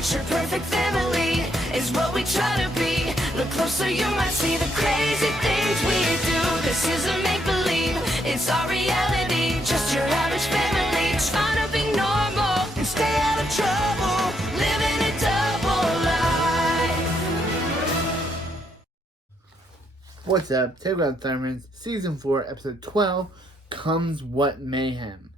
Picture perfect family is what we try to be. Look closer, you might see the crazy things we do. This isn't make-believe, it's our reality. Just your average family trying to be normal and stay out of trouble, living a double life. What's up? Takeout Thurman's Season 4, Episode 12, Comes What Mayhem.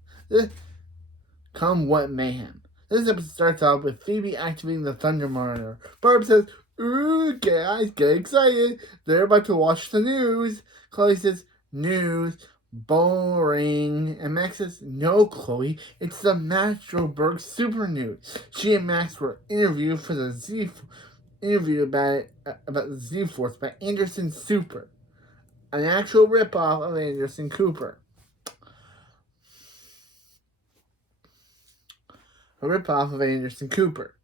Come What Mayhem. This episode starts off with Phoebe activating the Thunder Monitor. Barb says, "Ooh, guys, get excited. They're about to watch the news." Chloe says, "News? Boring." And Max says, "No, Chloe, it's the Mastroberg Super News." She and Max were interviewed for the about the Z-Force by Anderson Super, an actual ripoff of Anderson Cooper. A ripoff of Anderson Cooper.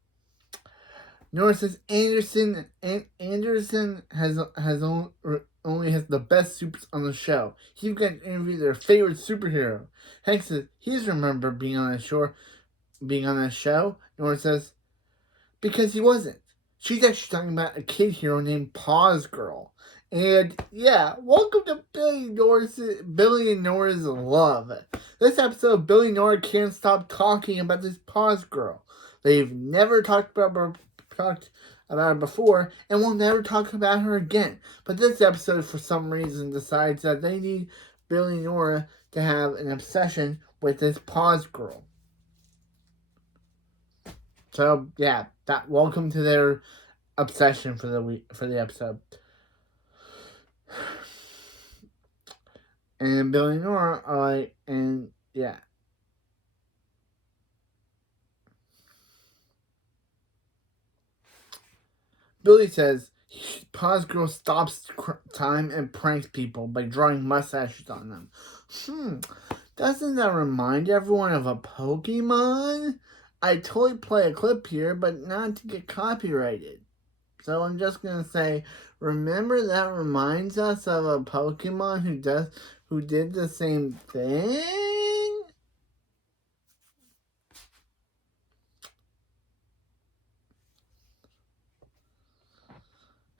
Nora says Anderson only has the best supers on the show. He can interview their favorite superhero. Hank says he's remembered being on that show. Nora says because he wasn't. She's actually talking about a kid hero named Pause Girl. And yeah, welcome to Billy and Nora's Love. This episode, Billy and Nora can't stop talking about this Pause Girl. They've never talked about her before, and will never talk about her again. But this episode, for some reason, decides that they need Billy and Nora to have an obsession with this Pause Girl. So yeah, welcome to their obsession for the episode. And Billy and Nora are like, and yeah. Billy says, Pause Girl stops time and pranks people by drawing mustaches on them. Doesn't that remind everyone of a Pokemon? I totally play a clip here, but not to get copyrighted. So I'm just going to say, remember that reminds us of a Pokemon who did the same thing?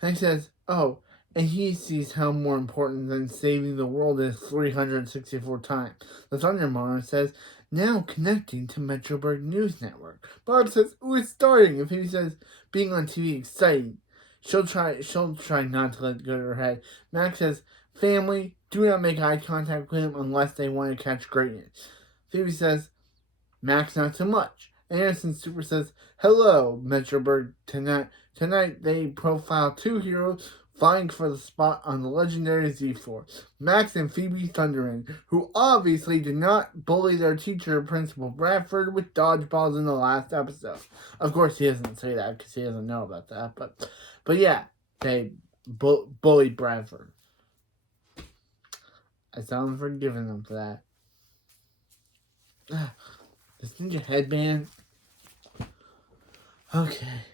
Hank says, oh, and he sees how more important than saving the world is 364 times. The Thunder Monitor says, now connecting to Metroburg News Network. Barb says, ooh, it's starting. And Phoebe says, being on TV exciting. She'll try not to let it go to her head. Max says, family, do not make eye contact with him unless they want to catch greatness. Phoebe says, Max not so much. Anderson Super says, hello, Metroburg. Tonight they profile two heroes vying for the spot on the legendary Z-Force. Max and Phoebe Thunderman, who obviously did not bully their teacher, Principal Bradford, with dodgeballs in the last episode. Of course, he doesn't say that because he doesn't know about that. But yeah, they bullied Bradford. I still haven't forgiven them for that. This ninja headband. Okay.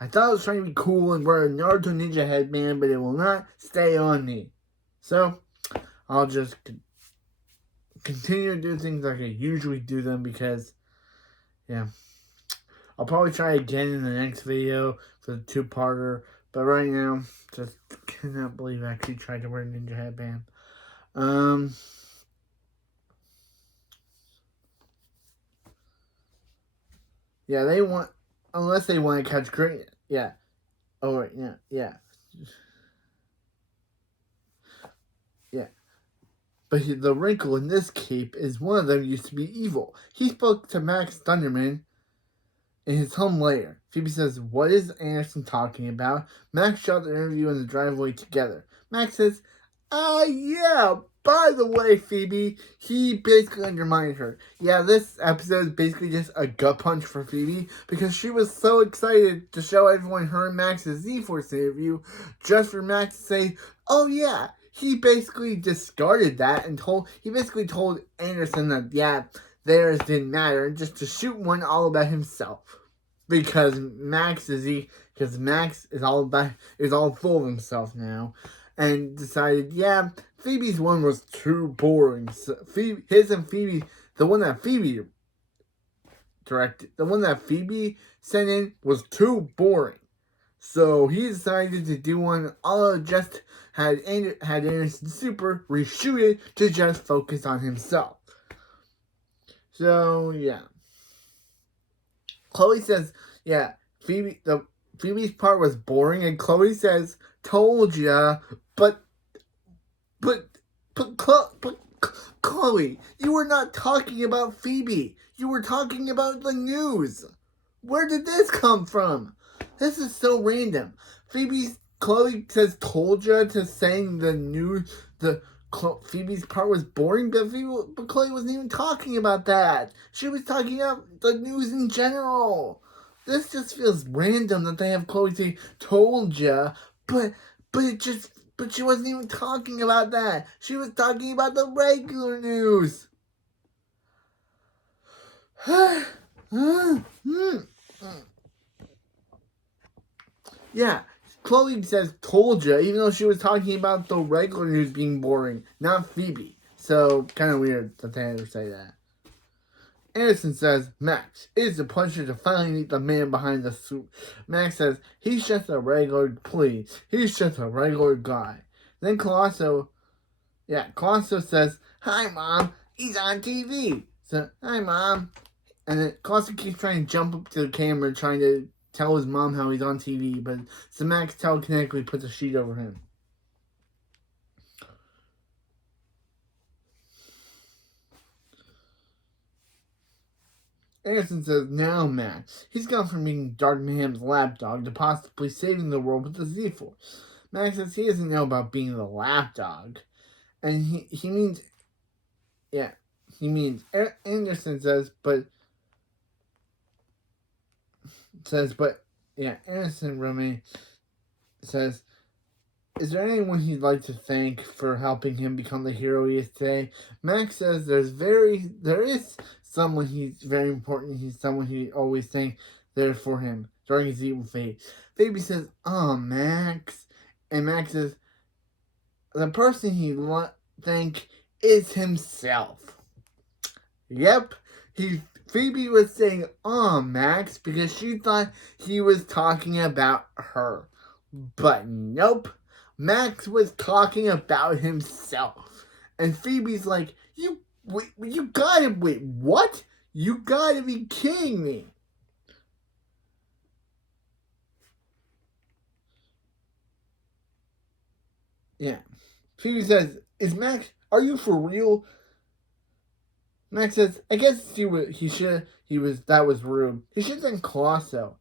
I thought I was trying to be cool and wear a Naruto ninja headband, but it will not stay on me. So, I'll just continue to do things like I usually do them because, yeah. I'll probably try again in the next video for the two-parter. But right now, just cannot believe I actually tried to wear a ninja headband. Yeah, unless they want to catch greatness. Yeah. Oh, right, yeah. Yeah. But the wrinkle in this cape is one of them used to be evil. He spoke to Max Thunderman in his home lair. Phoebe says, what is Anderson talking about? Max shot the interview in the driveway together. Max says, yeah, by the way, Phoebe, he basically undermined her. Yeah, this episode is basically just a gut punch for Phoebe because she was so excited to show everyone her and Max's Z-Force interview just for Max to say, oh yeah, he basically discarded that and basically told Anderson that, yeah, theirs didn't matter, and just to shoot one all about himself. Because Max is all full of himself now. And decided, yeah, Phoebe's one was too boring. So the one that Phoebe Phoebe sent in was too boring. So he decided to do one just had Anderson Super reshoot it to just focus on himself. So yeah. Chloe says, yeah, Phoebe's part was boring, and Chloe says, told ya, but Chloe, you were not talking about Phoebe. You were talking about the news. Where did this come from? This is so random. Chloe says told ya to saying the news. Phoebe's part was boring, but Chloe wasn't even talking about that. She was talking about the news in general. This just feels random that they have Chloe say told ya, but she wasn't even talking about that. She was talking about the regular news. Yeah, Chloe says told ya, even though she was talking about the regular news being boring, not Phoebe. So, kind of weird that they had to say that. Anderson says, Max, it is a pleasure to finally meet the man behind the suit. Max says, he's just a regular, please. He's just a regular guy. Then Colosso says, hi, Mom, he's on TV. So, hi, Mom. And then Colosso keeps trying to jump up to the camera, trying to tell his mom how he's on TV, but so Max telekinetically puts a sheet over him. Anderson says, now Max, he's gone from being Dark Mayhem's lapdog to possibly saving the world with the Z-Force. Max says he doesn't know about being the lapdog. And he means, Anderson says, Anderson Romain says, is there anyone he'd like to thank for helping him become the hero he is today? Max says there is someone he's very important. He's someone he always thanks there for him during his evil fate. Phoebe says, oh, Max. And Max says, the person he thank is himself. Yep. Phoebe was saying, oh, Max, because she thought he was talking about her. But nope. Max was talking about himself. And Phoebe's like, you gotta, wait, what? You gotta be kidding me. Yeah. Phoebe says, are you for real? Max says, I guess that was rude. He should have been Colosso.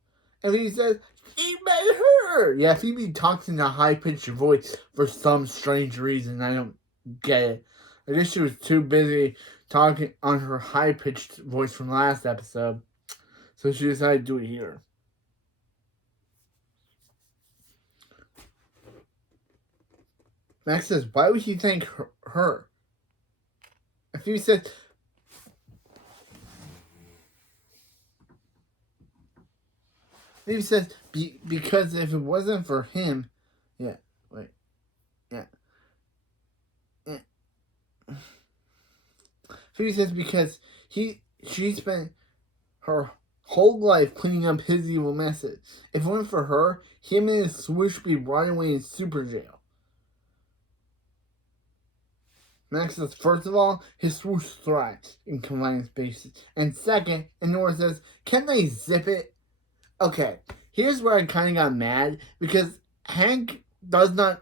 And Phoebe says, he met her. Yeah, Phoebe talks in a high-pitched voice for some strange reason. I don't get it. I guess she was too busy talking on her high-pitched voice from last episode. So she decided to do it here. Max says, why would he thank her? And Phoebe says, because if it wasn't for him, Phoebe says because she spent her whole life cleaning up his evil messes. If it weren't for her, him and his swoosh would be rotting away in super jail. Max says, first of all, his swoosh thrives in confined spaces. And second, and Nora says, can they zip it? Okay, here's where I kind of got mad, because Hank does not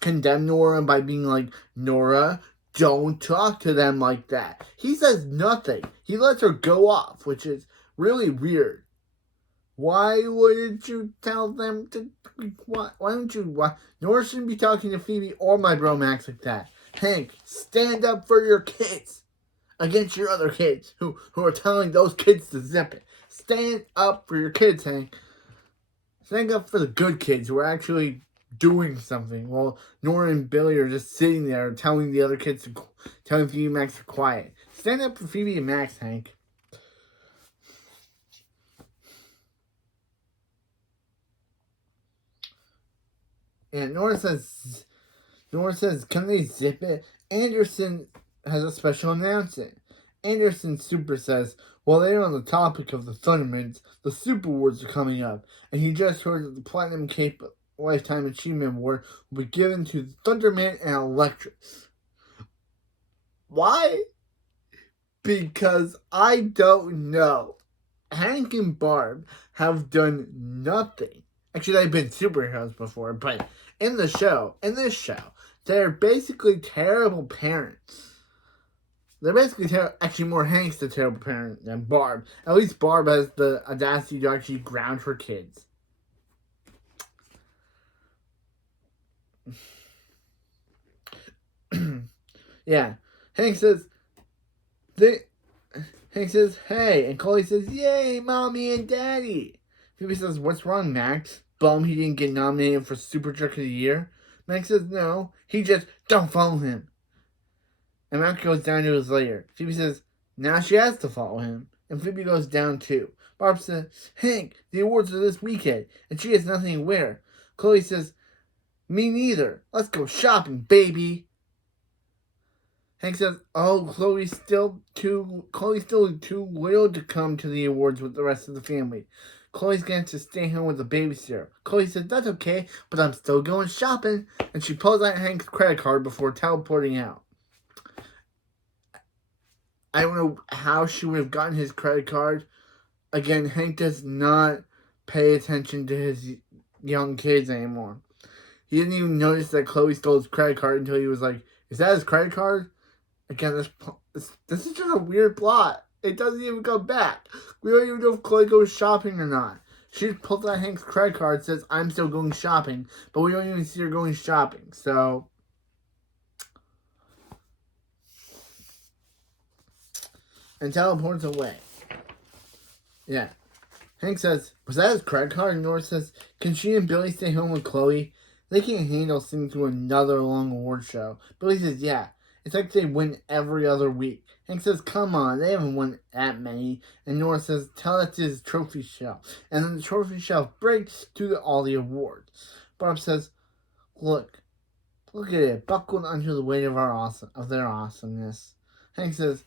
condemn Nora by being like, Nora, don't talk to them like that. He says nothing. He lets her go off, which is really weird. Why wouldn't you tell them to... Why don't you... Nora shouldn't be talking to Phoebe or my bro Max like that. Hank, stand up for your kids against your other kids who are telling those kids to zip it. Stand up for your kids, Hank. Stand up for the good kids who are actually doing something, while Nora and Billy are just sitting there telling the other kids telling Phoebe and Max to quiet. Stand up for Phoebe and Max, Hank. And Nora says, can they zip it? Anderson has a special announcement. Anderson Super says, While they're on the topic of the Thundermans, the Super Awards are coming up, and he just heard that the Platinum Cape Lifetime Achievement Award will be given to Thunderman and Electrix. Why? Because I don't know. Hank and Barb have done nothing. Actually, they've been superheroes before, but in this show, they're basically terrible parents. They're basically actually more Hank's the terrible parent than Barb. At least Barb has the audacity to actually ground her kids. Yeah, Hank says Hank says, hey, and Chloe says, yay, mommy and daddy. Phoebe says, what's wrong, Max? Bum he didn't get nominated for Super Jerk of the Year? Max says, no, he just don't follow him. And Max goes down to his lair. Phoebe says, now she has to follow him. And Phoebe goes down too. Barb says, Hank, the awards are this weekend, and she has nothing to wear. Chloe says, me neither. Let's go shopping, baby. Hank says, oh, Chloe's still too little to come to the awards with the rest of the family. Chloe's going to stay home with the babysitter. Chloe says, that's okay, but I'm still going shopping. And she pulls out Hank's credit card before teleporting out. I don't know how she would have gotten his credit card. Again, Hank does not pay attention to his young kids anymore. He didn't even notice that Chloe stole his credit card until he was like, is that his credit card? Again, this is just a weird plot. It doesn't even come back. We don't even know if Chloe goes shopping or not. She just pulls out Hank's credit card and says, I'm still going shopping. But we don't even see her going shopping. So, and teleports away. Yeah. Hank says, was that his credit card? And Nora says, can she and Billy stay home with Chloe? They can't handle sitting through another long award show. Billy says, yeah. It's like they win every other week. Hank says, come on, they haven't won that many. And Nora says, tell that to his trophy shelf. And then the trophy shelf breaks to all the awards. Barb says, look at it, buckled under the weight of their awesomeness. Hank says,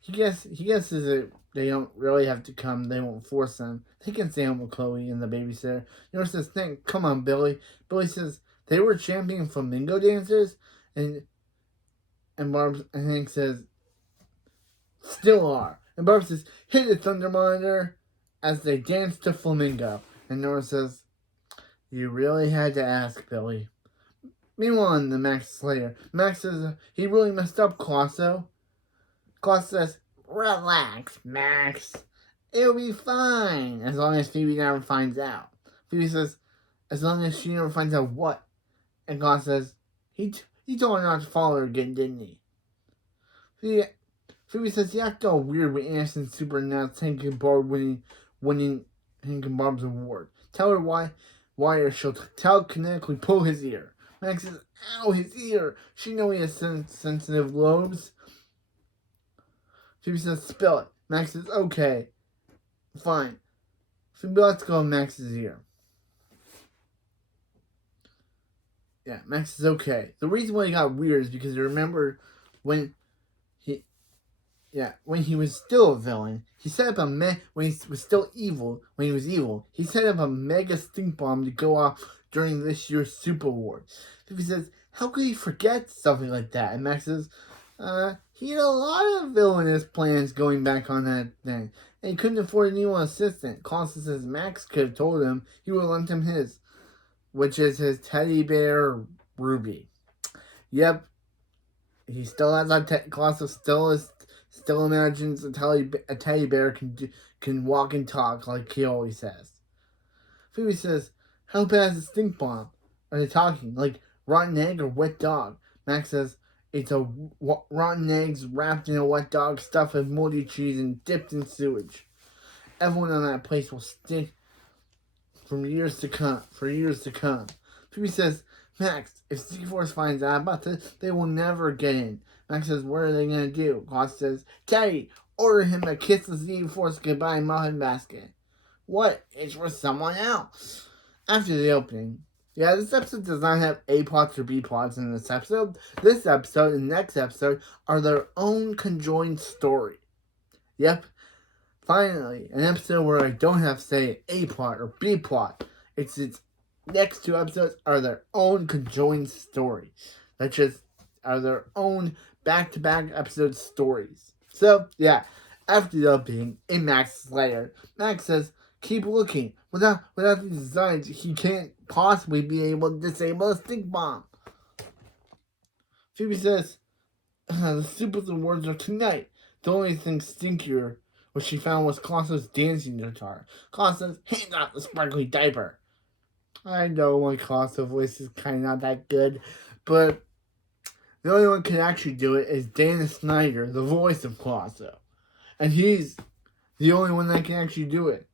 he guesses that they don't really have to come, they won't force them. They can stay home with Chloe and the babysitter. Nora says, come on, Billy. Billy says, they were champion flamingo dancers? And Hank says, still are. And Barb says, hit the thunder monitor as they dance to Flamingo. And Nora says, you really had to ask, Billy. Meanwhile, in the Max Slayer, Max says he really messed up Colosso. Colosso says, relax, Max. It'll be fine, as long as Phoebe never finds out. Phoebe says, as long as she never finds out what? And Colosso says, he told her not to follow her again, didn't he? Phoebe says, you act all weird when Anderson Super announced Hank and Barb winning Hank and Barb's award. Tell her why or she'll telekinetically pull his ear. Max says, ow, his ear. She knows he has sensitive lobes. Phoebe says, spill it. Max says, okay, fine. Phoebe lets go of Max's ear. Yeah, Max is okay. The reason why he got weird is because you remember when he was still a villain, he set up when he was still evil, he set up a mega stink bomb to go off during this year's Super Award. Phoebe says, how could he forget something like that? And Max says, he had a lot of villainous plans going back on that thing, and he couldn't afford a new assistant. Constance says Max could have told him he would have lent him his, which is his teddy bear, Ruby. Yep, he still has that. Colossus still imagines a teddy bear can walk and talk like he always says. Phoebe says, how bad is a stink bomb? Are they talking like rotten egg or wet dog? Max says, it's a rotten eggs wrapped in a wet dog, stuffed with moldy cheese and dipped in sewage. Everyone on that place will stink for years to come. Phoebe says, Max, if Z-Force finds out about this, they will never get in. Max says, what are they going to do? Klaus says, Teddy, order him to kiss the Z-Force goodbye muffin basket. What? It's for someone else. After the opening. Yeah, this episode does not have A plots or B plots in this episode. This episode and next episode are their own conjoined story. Yep. Finally, an episode where I don't have to say A plot or B plot. Its next two episodes are their own conjoined story. That just are their own back-to-back episode stories. So, yeah, after the being in Max's lair, Max says, keep looking. Without these designs, he can't possibly be able to disable a stink bomb. Phoebe says, the stupid awards are tonight. The only thing stinkier what she found was Colosso's dancing guitar. Colosso's hands off the sparkly diaper. I know my Colosso voice is kind of not that good, but the only one who can actually do it is Dan Snyder, the voice of Colosso. And he's the only one that can actually do it.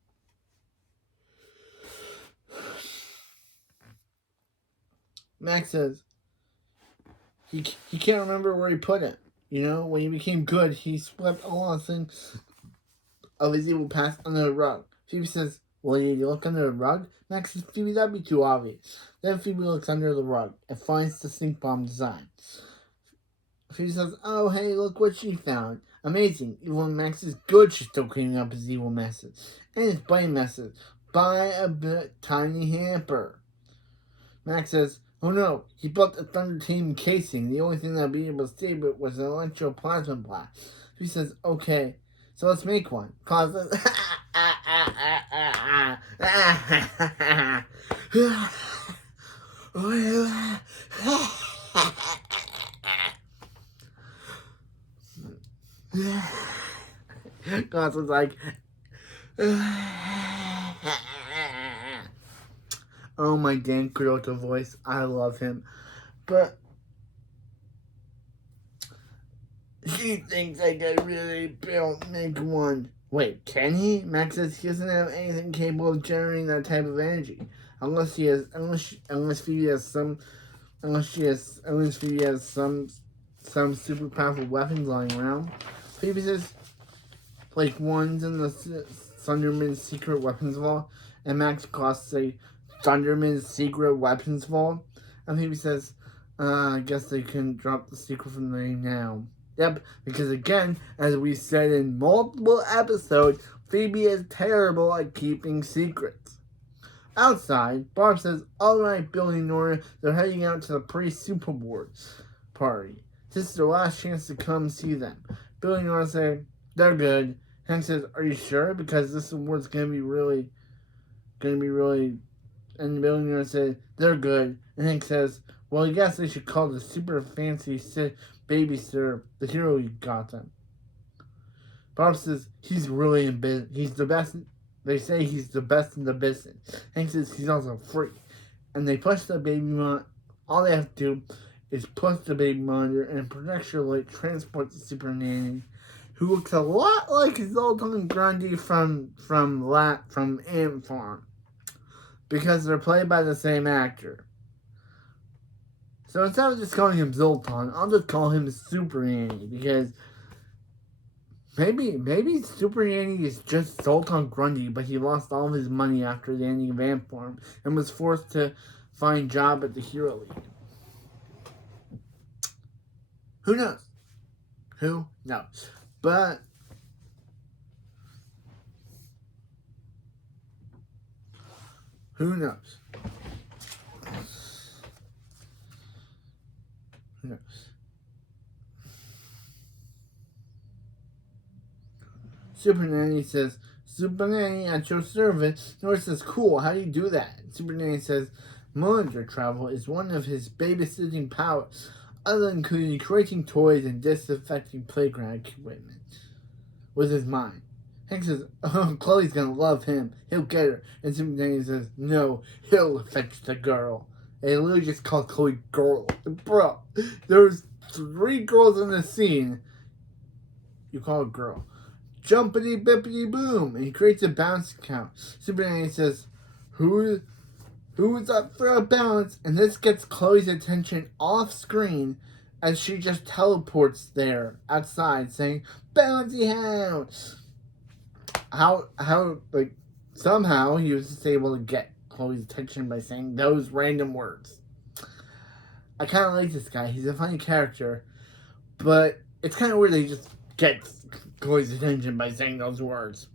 Max says he can't remember where he put it. You know, when he became good, he swept a lot of things of his evil past under the rug. Phoebe says, well, you look under the rug? Max says, Phoebe, that'd be too obvious. Then Phoebe looks under the rug and finds the stink bomb design. Phoebe says, oh, hey, look what she found. Amazing. Even when Max is good, she's still cleaning up his evil messes. And his brain messes. By a tiny hamper. Max says, oh no, he built a Thunder Team casing. The only thing that would be able to save it was an electroplasma blast. He says, okay, so let's make one. Claus says, Claus was like, oh, my Dan Carlota voice. I love him. But he thinks I could really make one. Wait, can he? Max says he doesn't have anything capable of generating that type of energy. Unless Phoebe has some super powerful weapons lying around. Phoebe says, like ones in the Thunderman's secret weapons vault, and Max calls say Thunderman's secret weapons vault, and Phoebe says, I guess they couldn't drop the secret from the name now. Yep, because again, as we said in multiple episodes, Phoebe is terrible at keeping secrets. Outside, Barb says, alright, Billy and Nora, they're heading out to the pre-Super Bowl party. This is their last chance to come see them. Billy and Nora say, they're good. Hank says, are you sure? Because this award's gonna be really, and Billy and Nora say, they're good. And Hank says, well, I guess they should call the super fancy babysitter the hero you got them. Barb says, he's really in business. He's the best. They say he's the best in the business. Hank says he's also free. And they push the baby monitor. All they have to do is push the baby monitor and projection light transport the super nanny, who looks a lot like Zoltan Grundy from Ant Farm, because they're played by the same actor. So instead of just calling him Zoltan, I'll just call him Super Nanny, because maybe Super Nanny is just Zoltan Grundy, but he lost all of his money after the ending of Ant Farm and was forced to find a job at the Hero League. Who knows? Who knows? But who knows? Who knows? Super Nanny says, Super Nanny at your service. Nora says, cool, how do you do that? Super Nanny says, monitor travel is one of his babysitting powers, other including creating toys and disinfecting playground equipment with his mind. Hank says, oh, Chloe's gonna love him. He'll get her. And Super Nanny says, no, he'll fetch the girl. They literally just called Chloe girl. Bro, there's 3 girls in the scene. You call a girl. Jumpity bippity boom. And he creates a bounce count. Super Nanny says, who's up for a bounce? And this gets Chloe's attention off screen as she just teleports there outside saying, bouncy house. How, like, somehow he was just able to get Chloe's attention by saying those random words. I kind of like this guy. He's a funny character, but it's kind of weird that he just gets Chloe's attention by saying those words.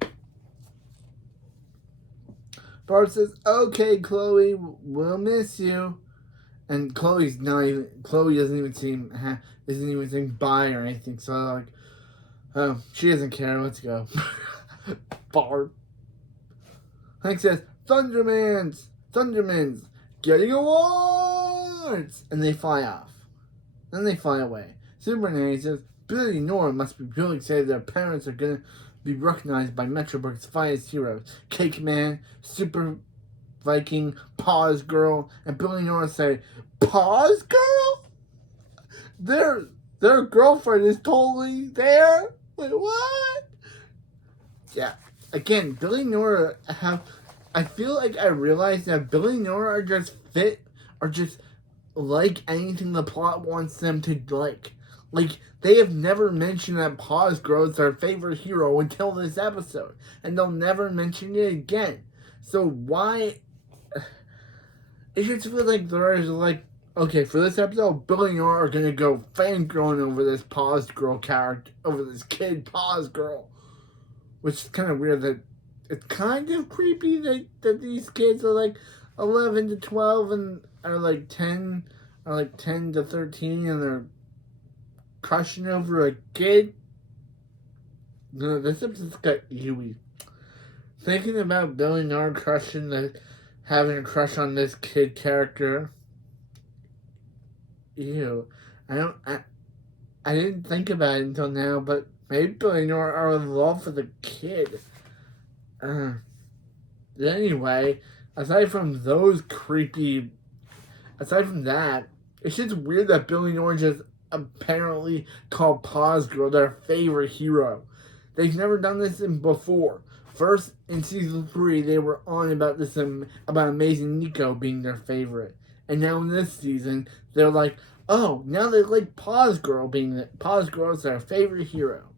Barb says, "Okay, Chloe, we'll miss you." And Chloe doesn't even isn't even saying bye or anything. So like, oh, she doesn't care. Let's go. Barb. Hank says, Thundermans, getting awards! And they fly off. Then they fly away. Super Nanny says, Billy and Nora must be really excited their parents are going to be recognized by Metroburg's finest heroes. Cake Man, Super Viking, Paws Girl, and Billy and Nora say, Paws Girl? Their girlfriend is totally there? Wait, what? Yeah. Again, Billy and Nora have. I feel like I realized that Billy and Nora are just like anything the plot wants them to like. Like, they have never mentioned that Paws Girl is their favorite hero until this episode. And they'll never mention it again. So why. It just feels like there's like. Okay, for this episode, Billy and Nora are gonna go fangirling over this Paws Girl character, over this kid Paws Girl. Which is kind of weird that it's kind of creepy that these kids are like 11 to 12 and are like 10 to 13 and they're crushing over a kid. No, this episode's got Yui. Thinking about Billy Nard having a crush on this kid character. Ew. I didn't think about it until now, but maybe Billy Nard are in love with the kid. Anyway, aside from that, it's just weird that Billy and Orange has apparently called Paws Girl their favorite hero. They've never done this before. First, in season 3, they were on about about Amazing Nico being their favorite, and now in this season, they're like, oh, now they like Paws Girl is their favorite hero.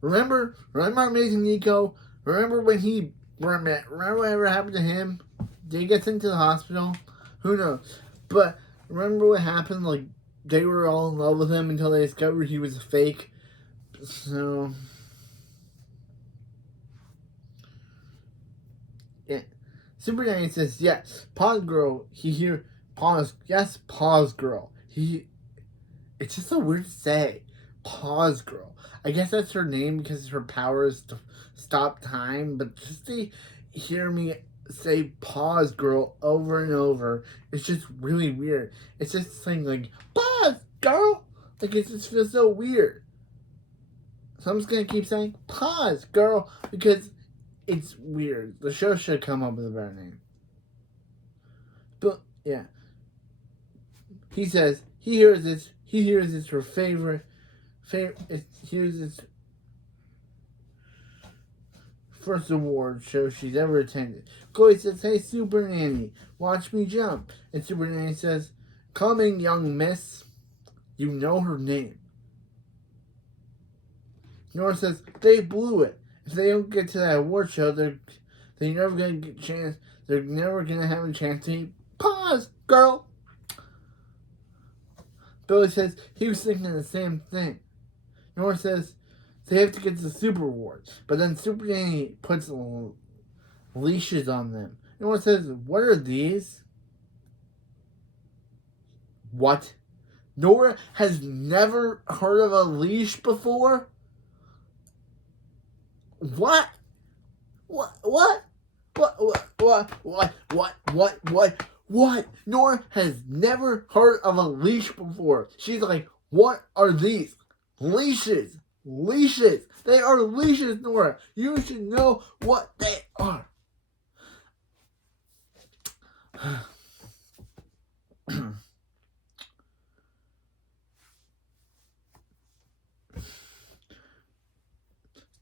Remember Amazing Nico? Remember whatever happened to him? Did he get sent to the hospital? Who knows? But remember what happened? Like, they were all in love with him until they discovered he was a fake. So, yeah. Super Danny says, yes, Paws Girl. Yes, Paws Girl. It's just so weird to say. Paws Girl. I guess that's her name because her power is to stop time, but just to hear me say Paws Girl over and over, it's just really weird. It's just saying like, Paws Girl! Like, it just feels so weird. So I'm just gonna keep saying Paws Girl because it's weird. The show should come up with a better name. But yeah. He says he hears it's her favorite here's its first award show she's ever attended. Chloe says, hey, Super Nanny, watch me jump. And Super Nanny says, coming, young miss. You know her name. Nora says, they blew it. If they don't get to that award show, they're never gonna get a chance. They're never gonna have a chance to eat Paws Girl. Billy says he was thinking the same thing. Nora says they have to get to the Super Awards, but then Super Nanny puts leashes on them. Nora says, what are these? What? Nora has never heard of a leash before? What? What? Nora has never heard of a leash before. She's like, what are these? Leashes. They are leashes, Nora. You should know what they are.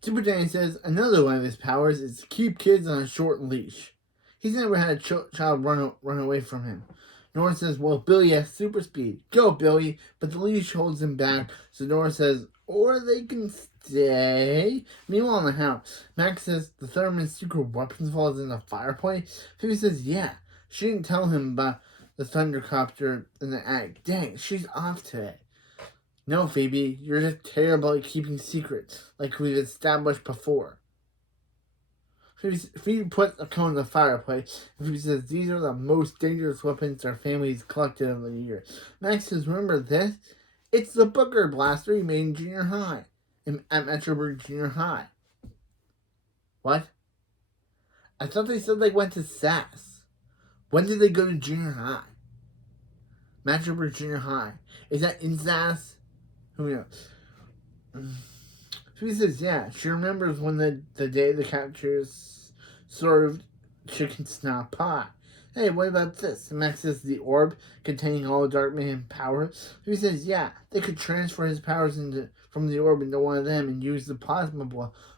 Super Danny says another one of his powers is to keep kids on a short leash. He's never had a child run away from him. Nora says, well, Billy has super speed. Go, Billy. But the leash holds him back. So Nora says, or they can stay. Meanwhile, in the house, Max says the Thurman's secret weapons vault is in the fireplace. Phoebe says, yeah. She didn't tell him about the thundercopter in the attic. Dang, she's off today. No, Phoebe, you're just terrible at keeping secrets, like we've established before. Phoebe puts a cone in the fireplace, and Phoebe says these are the most dangerous weapons our family's collected over the years. Max says, remember this? It's the Booger Blaster he made in junior high, at Metroburg Junior High. What? I thought they said they went to SAS. When did they go to junior high? Metroburg Junior High. Is that in SAS? Who knows? She says, yeah, she remembers when the day the captures served chicken snap pie. Hey, what about this? And Max says the orb containing all of Darkman's powers. She says, yeah, they could transfer his powers from the orb into one of them and use the plasma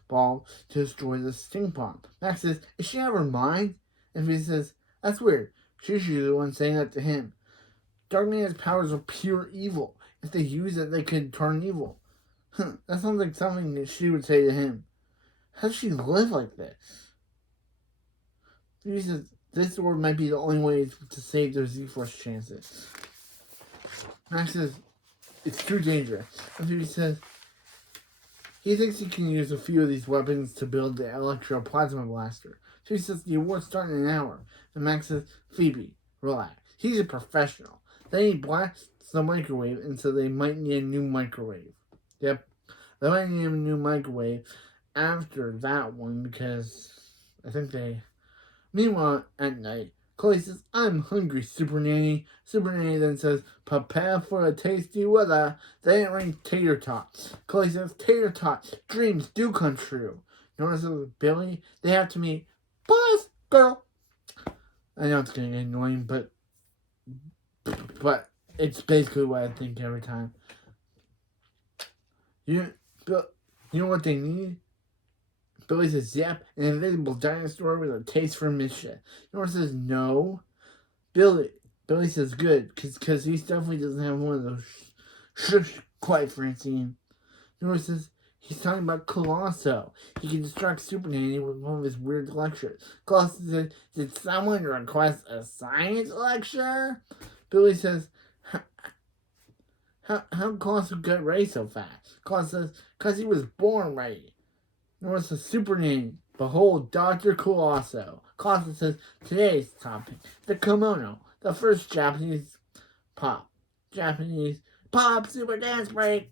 ball to destroy the sting bomb. Max says, is she out of her mind? And he says, that's weird. She's usually the one saying that to him. Darkman's powers are pure evil. If they use it, they could turn evil. That sounds like something that she would say to him. How does she live like this? He says this orb might be the only way to save their Z-Force chances. Max says it's too dangerous. And Phoebe says he thinks he can use a few of these weapons to build the electroplasma blaster. Phoebe says the awards start in an hour. And Max says, Phoebe, relax. He's a professional. Then he blasts the microwave, and so they might need a new microwave. Yep, they might need a new microwave after that one because I think they... Meanwhile, at night, Chloe says, I'm hungry, Super Nanny. Super Nanny then says, prepare for a tasty weather. They ain't ring tater tots. Chloe says, tater tots, dreams do come true. Nora says, Billy, they have to meet. Pause, girl. I know it's going to get annoying, but it's basically what I think every time. You know what they need? Billy says, yep, an invisible dinosaur with a taste for mischief. Nora says, no. Billy says, good, because he definitely doesn't have one of those shush, quiet, Francine. Nora says, he's talking about Colosso. He can distract Super Nanny with one of his weird lectures. Colosso says, did someone request a science lecture? Billy says, how Colosso got ready so fast? Colosso says, because he was born ready. Nora says, Super Nanny, behold Dr. Colosso. Colosso says, today's topic, the kimono, the first Japanese pop super dance break.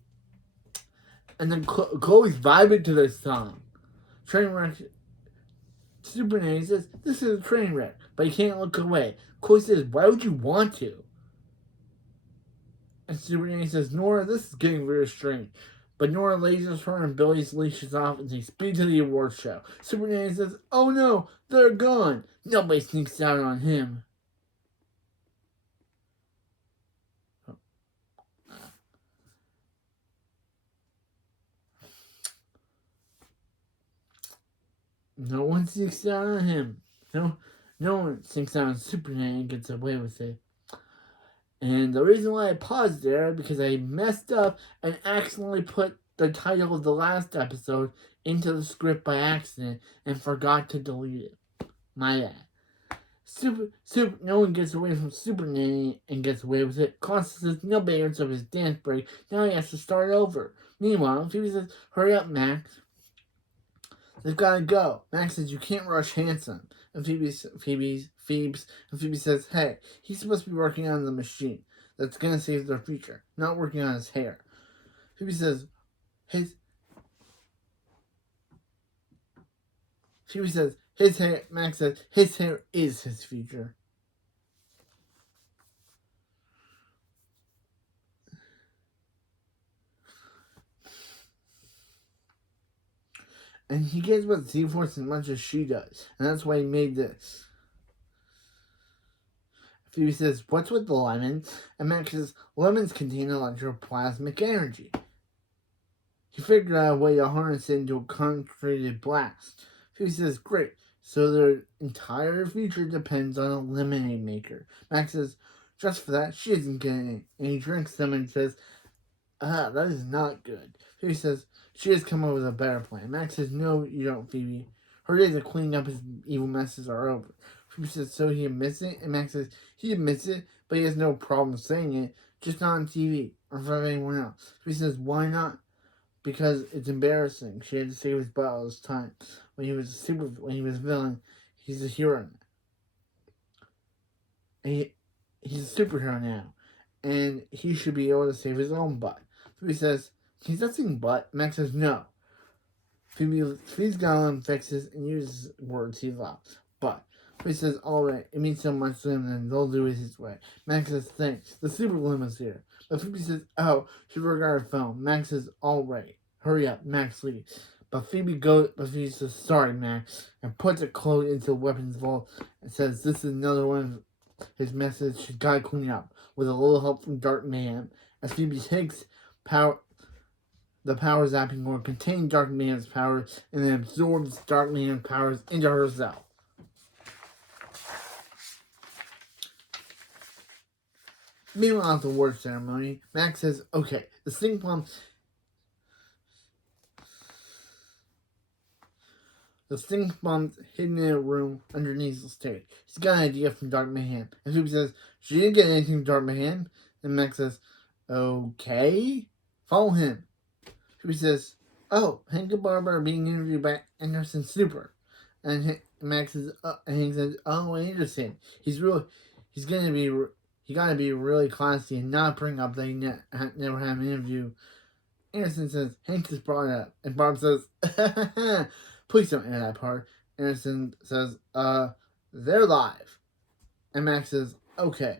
And then Chloe's vibing to this song. Train wreck. Super Nanny says, this is a train wreck, but you can't look away. Chloe says, why would you want to? And Super Nanny says, Nora, this is getting very strange. But Nora lasers her and Billy's leashes off and they speed to the awards show. Super Nanny says, oh no, they're gone. Nobody sneaks out on him. No one sneaks out on him. No one sneaks out on Super Nanny and gets away with it. And the reason why I paused there because I messed up and accidentally put the title of the last episode into the script by accident and forgot to delete it. My bad. No one gets away from Super Nanny and gets away with it. Constance says nobody earns up his dance break. Now he has to start over. Meanwhile, Phoebe says, hurry up, Max. They've got to go. Max says, you can't rush Handsome. And Phoebe says, hey, he's supposed to be working on the machine that's going to save their future, not working on his hair. Phoebe says, his hair, Max says, his hair is his future. And he gets with Z-Force as much as she does. And that's why he made this. Phoebe says, what's with the lemon? And Max says, lemons contain electroplasmic energy. He figured out a way to harness it into a concentrated blast. Phoebe says, great. So their entire future depends on a lemonade maker. Max says, just for that, she isn't getting it. And he drinks them and says, that is not good. Phoebe says, she has come up with a better plan. Max says, no, you don't, Phoebe. Her days of cleaning up his evil messes are over. Phoebe says, so he admits it? And Max says, he admits it, but he has no problem saying it, just not on TV or for anyone else. Phoebe says, why not? Because it's embarrassing. She had to save his butt all this time. when he was a villain. He's a hero. He's a superhero now, and he should be able to save his own butt. Phoebe says, he's not saying butt. Max says, no. Phoebe's gonna fixes and uses words he loves. But Phoebe says, alright, it means so much to him, and they'll do it his way. Max says, thanks. The super limo's here. But Phoebe says, oh, she forgot her phone. Max says, alright. Hurry up. Max leaves. But Phoebe says, sorry, Max, and puts a code into the weapons vault and says, this is another one of his message. She's gotta clean up with a little help from Dark Mayhem. As Phoebe takes the power zapping or contain Dark Mayhem's powers and then absorbs Dark Mayhem's powers into herself. Meanwhile, at the award ceremony, Max says, okay, the stink bomb bomb's hidden in a room underneath the stage. He's got an idea from Dark Mayhem. And Phoebe says, she didn't get anything from Dark Mayhem. And Max says, okay, follow him. Phoebe says, oh, Hank and Barbara are being interviewed by Anderson Super. And Max says, Hank says, oh, Anderson. He gotta be really classy and not bring up that he never had an interview. Anderson says, Hank is brought up. And Barb says, please don't add that part. Anderson says, they're live. And Max says, okay.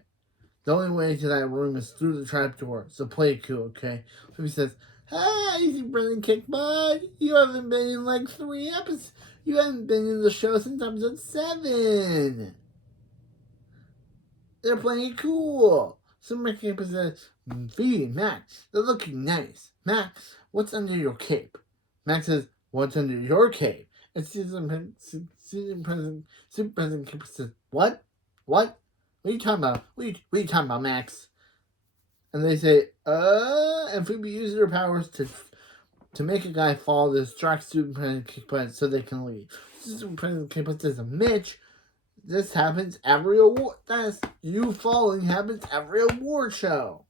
The only way to that room is through the trapdoor, so play it cool, okay? Phoebe says, hey, easy Brennan Kick Bud. You haven't been in like 3 episodes. You haven't been in the show since episode 7. They're playing it cool. So Ricky says, Phoebe, Max, they're looking nice. Max, what's under your cape? Max says, what's under your cape? And Super President Kipper says, what? What? What are you talking about? What are you talking about, Max? And they say, and Phoebe uses her powers to make a guy fall to distract Super President Kickbutt so they can leave. Super President Kickbutt says, Mitch, this happens every award. That's you falling happens every award show.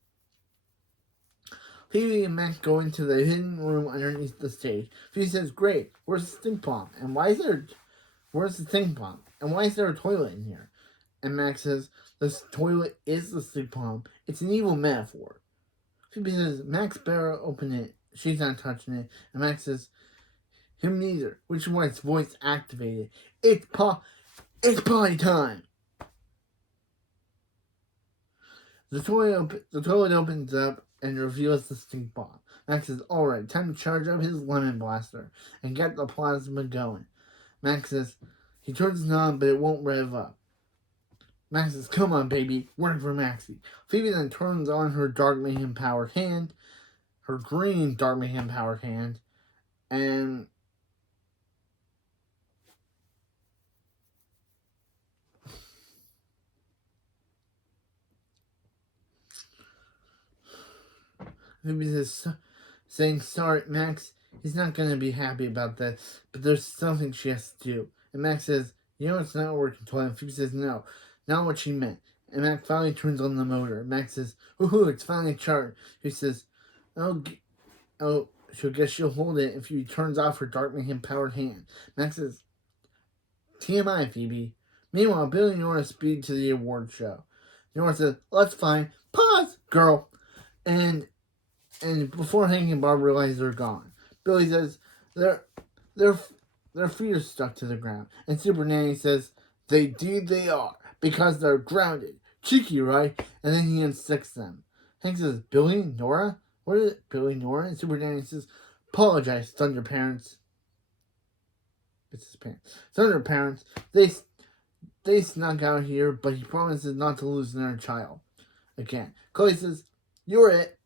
Phoebe and Max go into the hidden room underneath the stage. Phoebe says, great, where's the stink bomb? And where's the stink bomb? And why is there a toilet in here? And Max says, this toilet is the stink bomb. It's an evil metaphor. Phoebe says, Max better open it. She's not touching it. And Max says, him neither. Which is why it's voice activated. It's party time. The toilet opens up and reveals the stink bomb. Max says, alright, time to charge up his lemon blaster and get the plasma going. Max says, he turns it on, but it won't rev up. Max says, come on, baby, work for Maxie. Phoebe then turns on her Dark Mayhem powered hand, her green Dark Mayhem powered hand, and Phoebe says, saying, sorry, Max, he's not going to be happy about that, but there's something she has to do. And Max says, you know it's not working, toilet. And Phoebe says, no, not what she meant. And Max finally turns on the motor. Max says, woohoo, it's finally charged. He says, oh, she'll guess she'll hold it if she turns off her Dark Mayhem powered hand. Max says, TMI, Phoebe. Meanwhile, Billy and Nora speed to the award show. Nora says, that's fine. Pause, girl. And before Hank and Bob realize they're gone, Billy says, their feet are stuck to the ground. And Super Nanny says, they are, because they're grounded. Cheeky, right? And then he unsticks them. Hank says, Billy, Nora? What is it? Billy, Nora? And Super Nanny says, apologize, Thunder Parents. It's his parents. Thunder Parents, they snuck out here, but he promises not to lose another child. Again. Chloe says, you're it.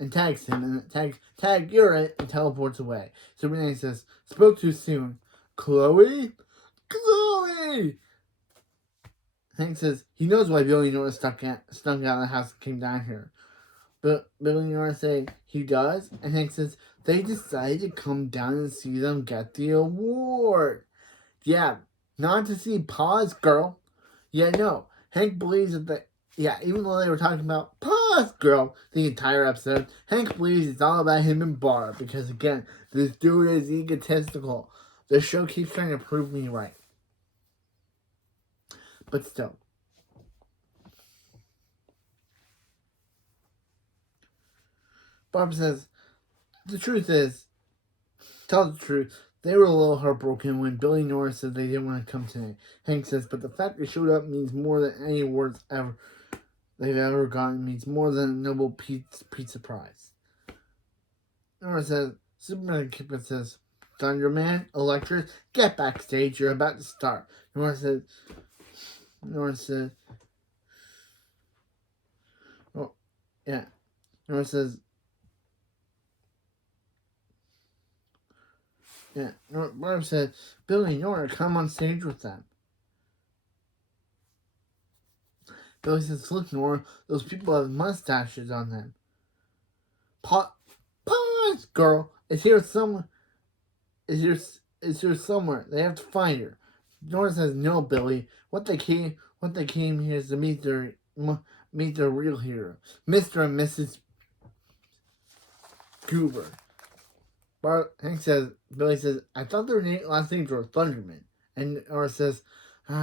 And tags him, and tag, you're it, and teleports away. Super Nanny says, spoke too soon. Chloe? Hank says, he knows why Billy and Nora snuck out of the house and came down here. But Billy and Nora say, he does? And Hank says, they decided to come down and see them get the award. Yeah, not to see pause, girl. Yeah, no. Hank believes that even though they were talking about pause, girl, the entire episode, Hank believes it's all about him and Barb. Because again, this dude is egotistical. The show keeps trying to prove me right. But still. Barb says, the truth is, tell the truth, they were a little heartbroken when Billy Norris said they didn't want to come today. Hank says, but the fact they showed up means more than any awards they've ever gotten, means more than a Nobel Pizza Prize. Norris says, Superman Kipper says, Thunderman, Electric, get backstage, you're about to start. Norris says, oh, yeah. Norris says, yeah. Barb said, Billy, Nora, come on stage with them. Billy says, look, Nora, those people have mustaches on them. Pause, girl. It's here somewhere. It's here somewhere. They have to find her. Nora says, no, Billy. What they came here is to meet their real hero, Mr. and Mrs. Goober. Billy says, I thought their last names were Thunderman. And Nora says,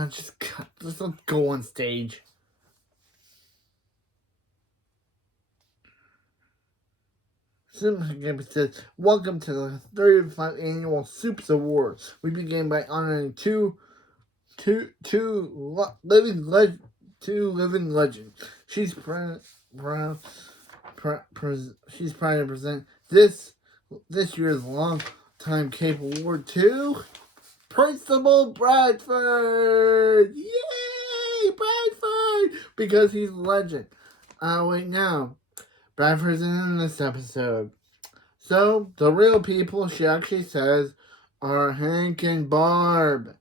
just let's go on stage. Simpson says, welcome to the 35th annual Soups Awards. We began by honoring two living legends. She's proud to present this year's Longtime Cape Award to Principal Bradford. Yay, Bradford! Because he's a legend. Wait, now Bradford's in this episode. So, the real people, she actually says, are Hank and Barb.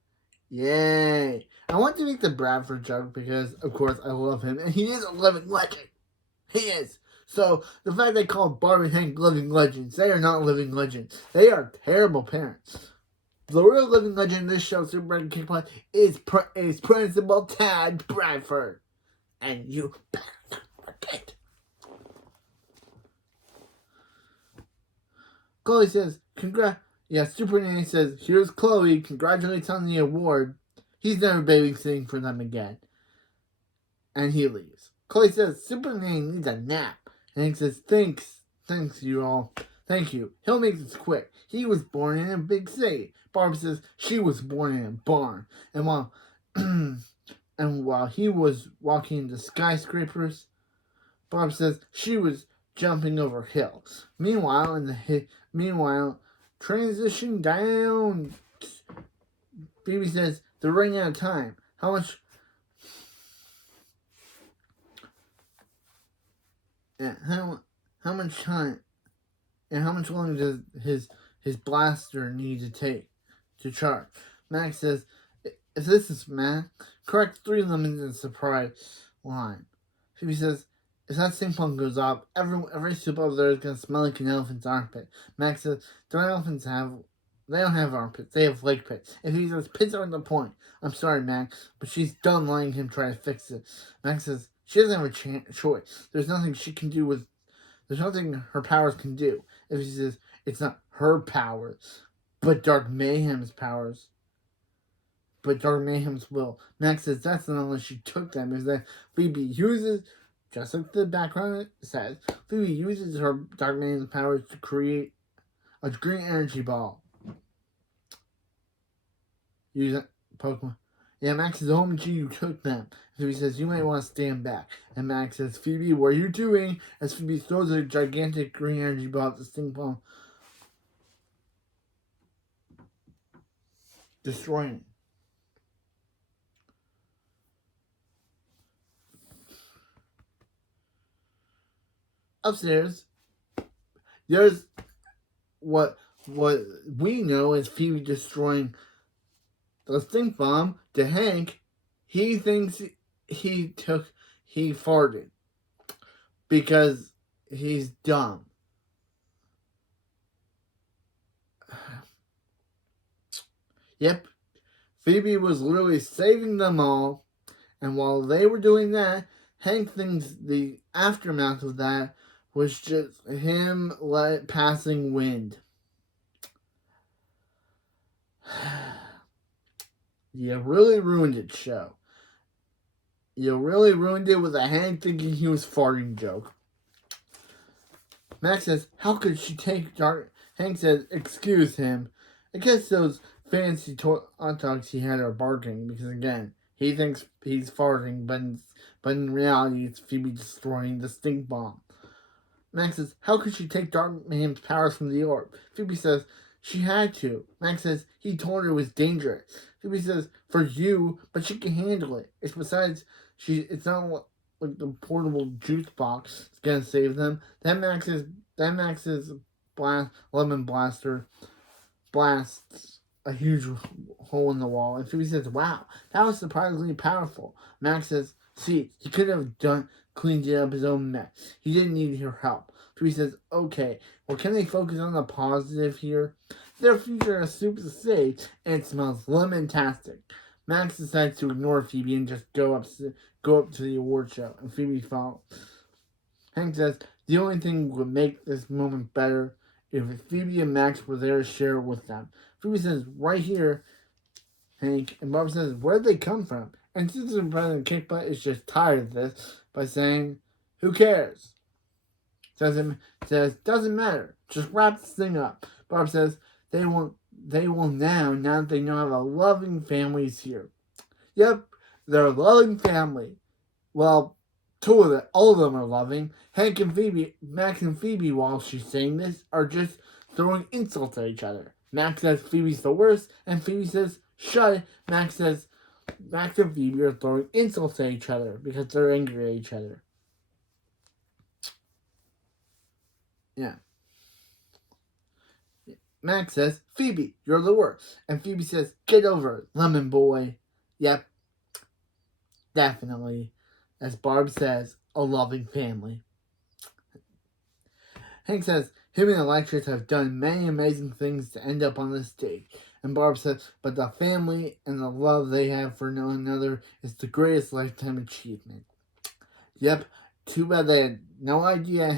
Yay. I want to make the Bradford joke because, of course, I love him. And he is a living legend. He is. So, the fact they call Barb and Hank living legends, they are not living legends. They are terrible parents. The real living legend in this show, Superman King Play, is Principal Tad Bradford. And you better not forget. Chloe says, Superman says, here's Chloe, congratulates on the award. He's never babysitting for them again. And he leaves. Chloe says, Superman needs a nap. And he says, thanks you all. Thank you. He'll make this quick. He was born in a big city. Barb says, she was born in a barn. And while he was walking into skyscrapers, Barb says she was jumping over hills. Meanwhile, transition down. Phoebe says they're running out of time. How much time? And how much longer does his blaster need to take to charge? Max says, if this is math, correct 3 lemons in surprise line. Phoebe says, if that same pump goes off, every soup over there is going to smell like an elephant's armpit. Max says, they don't have armpits, they have leg pits. If he says, pits aren't the point. I'm sorry, Max, but she's done letting him try to fix it. Max says, she doesn't have a choice. There's nothing her powers can do. If he says, it's not her powers, but Dark Mayhem's powers. But Dark Mayhem's will. Max says, that's not unless she took them. Is that Phoebe uses, just like the background says, Phoebe uses her Dark Mayhem's powers to create a green energy ball. Use that Pokemon. Yeah, Max says, OMG, you took them. Phoebe says, you might want to stand back. And Max says, Phoebe, what are you doing? As Phoebe throws a gigantic green energy ball at the stink bomb, destroying it. Upstairs, there's what we know is Phoebe destroying the stink bomb to Hank. He thinks he farted because he's dumb. Yep, Phoebe was literally saving them all, and while they were doing that, Hank thinks the aftermath of that was just him passing wind. You really ruined it, show. You really ruined it with a Hank thinking he was farting joke. Max says, how could she take Dark? Hank says, excuse him. I guess those fancy hot dogs he had are barking because, again, he thinks he's farting, but in reality, it's Phoebe destroying the stink bomb. Max says, how could she take Dark Mayhem's powers from the orb? Phoebe says, she had to. Max says, he told her it was dangerous. Phoebe says, for you, but she can handle it. It's not like the portable juice box is gonna save them. Then Max's lemon blaster blasts a huge hole in the wall, and Phoebe says, wow, that was surprisingly powerful. Max says, see, he could have cleaned it up his own mess. He didn't need her help. Phoebe says, okay, well, can they focus on the positive here? Their future is super safe, and it smells lemon-tastic. Max decides to ignore Phoebe and just go up to the award show, and Phoebe follows. Hank says, the only thing would make this moment better if Phoebe and Max were there to share it with them. Phoebe says, right here, Hank, and Bob says, where'd they come from? And Assistant President Kickbutt is just tired of this by saying, who cares? Says, doesn't matter. Just wrap this thing up. Bob says, they will now that they know how a loving family is here. Yep, they're a loving family. Well, all of them are loving. Hank and Phoebe, Max and Phoebe, while she's saying this, are just throwing insults at each other. Max says Phoebe's the worst, and Phoebe says, shut it. Max says Max and Phoebe are throwing insults at each other because they're angry at each other. Yeah. Max says, Phoebe, you're the worst. And Phoebe says, get over it, lemon boy. Yep. Definitely. As Barb says, a loving family. Hank says, him and Alexis have done many amazing things to end up on this stage. And Barb says, but the family and the love they have for one another is the greatest lifetime achievement. Yep. Too bad they had no idea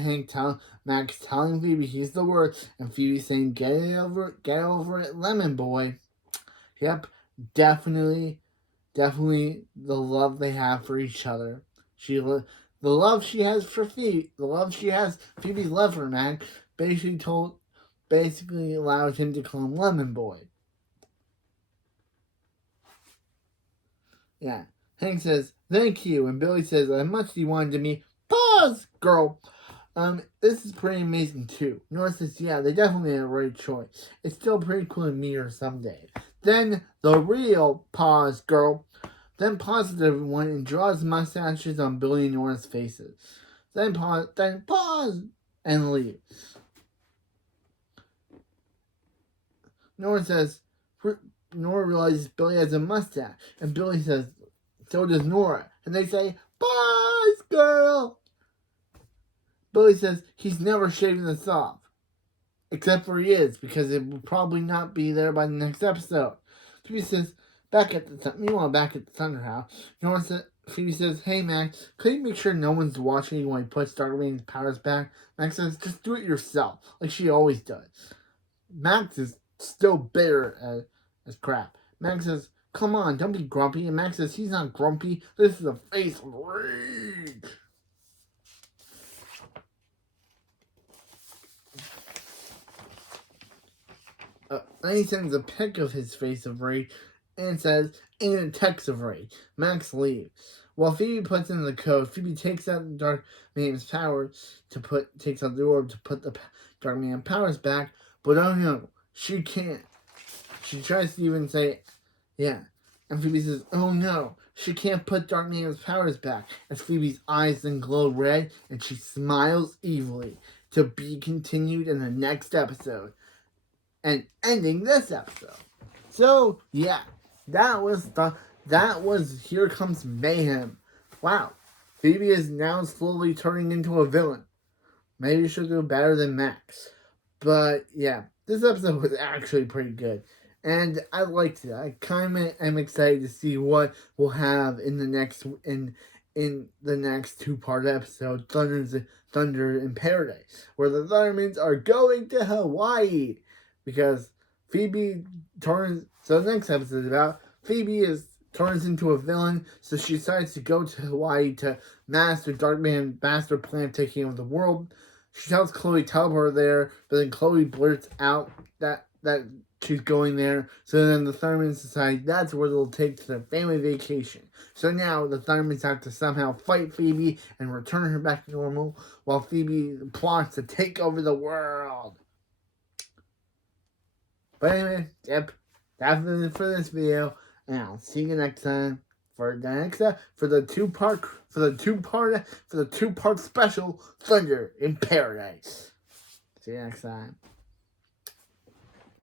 Max telling Phoebe he's the worst, and Phoebe saying, get over it, lemon boy. Yep, definitely the love they have for each other. The love she has for Phoebe, Phoebe's love for Max, basically allows him to call him lemon boy. Yeah. Hank says, thank you, and Billy says, as much as you wanted to me, pause, girl. This is pretty amazing too. Nora says, yeah, they definitely made a right choice. It's still pretty cool to meet her someday. Then the real pause, girl. Then pauses everyone and draws mustaches on Billy and Nora's faces. Then pause, and leaves. Nora realizes Billy has a mustache, and Billy says, so does Nora. And they say, pause, girl. Billy says he's never shaving this off. Except for he is, because it will probably not be there by the next episode. Phoebe says, back at the Thunder House, Phoebe says, hey Max, could you make sure no one's watching you when he puts Darkwing's powers back? Max says, just do it yourself, like she always does. Max is still bitter as crap. Max says, come on, don't be grumpy. And Max says, he's not grumpy. This is a face of rage. Then he sends a pic of his face of rage and says, and a text of rage. Max leaves. While Phoebe puts in the code, Phoebe takes out the Dark Man's powers takes out the orb to put the Dark Man powers back, but oh no, she can't. She tries to even say, yeah. And Phoebe says, oh no, she can't put Dark Man's powers back. As Phoebe's eyes then glow red and she smiles evilly. To be continued in the next episode. And ending this episode. So, yeah, that was Here Comes Mayhem. Wow, Phoebe is now slowly turning into a villain. Maybe she'll do better than Max. But, yeah, this episode was actually pretty good. And I liked it. I kind of am excited to see what we'll have in the next two-part episode, Thunder in Paradise, where the Thundermans are going to Hawaii. Because Phoebe turns So the next episode is about Phoebe turns into a villain, so she decides to go to Hawaii to master Darkman's master plan of taking over the world. She tells Chloe teleport her there, but then Chloe blurts out that she's going there. So then the Thundermans decide that's where they'll take to their family vacation. So now the Thundermans have to somehow fight Phoebe and return her back to normal, while Phoebe plots to take over the world. But anyway, yep, that's it for this video, and I'll see you next time for the two part special Thunder in Paradise. See you next time.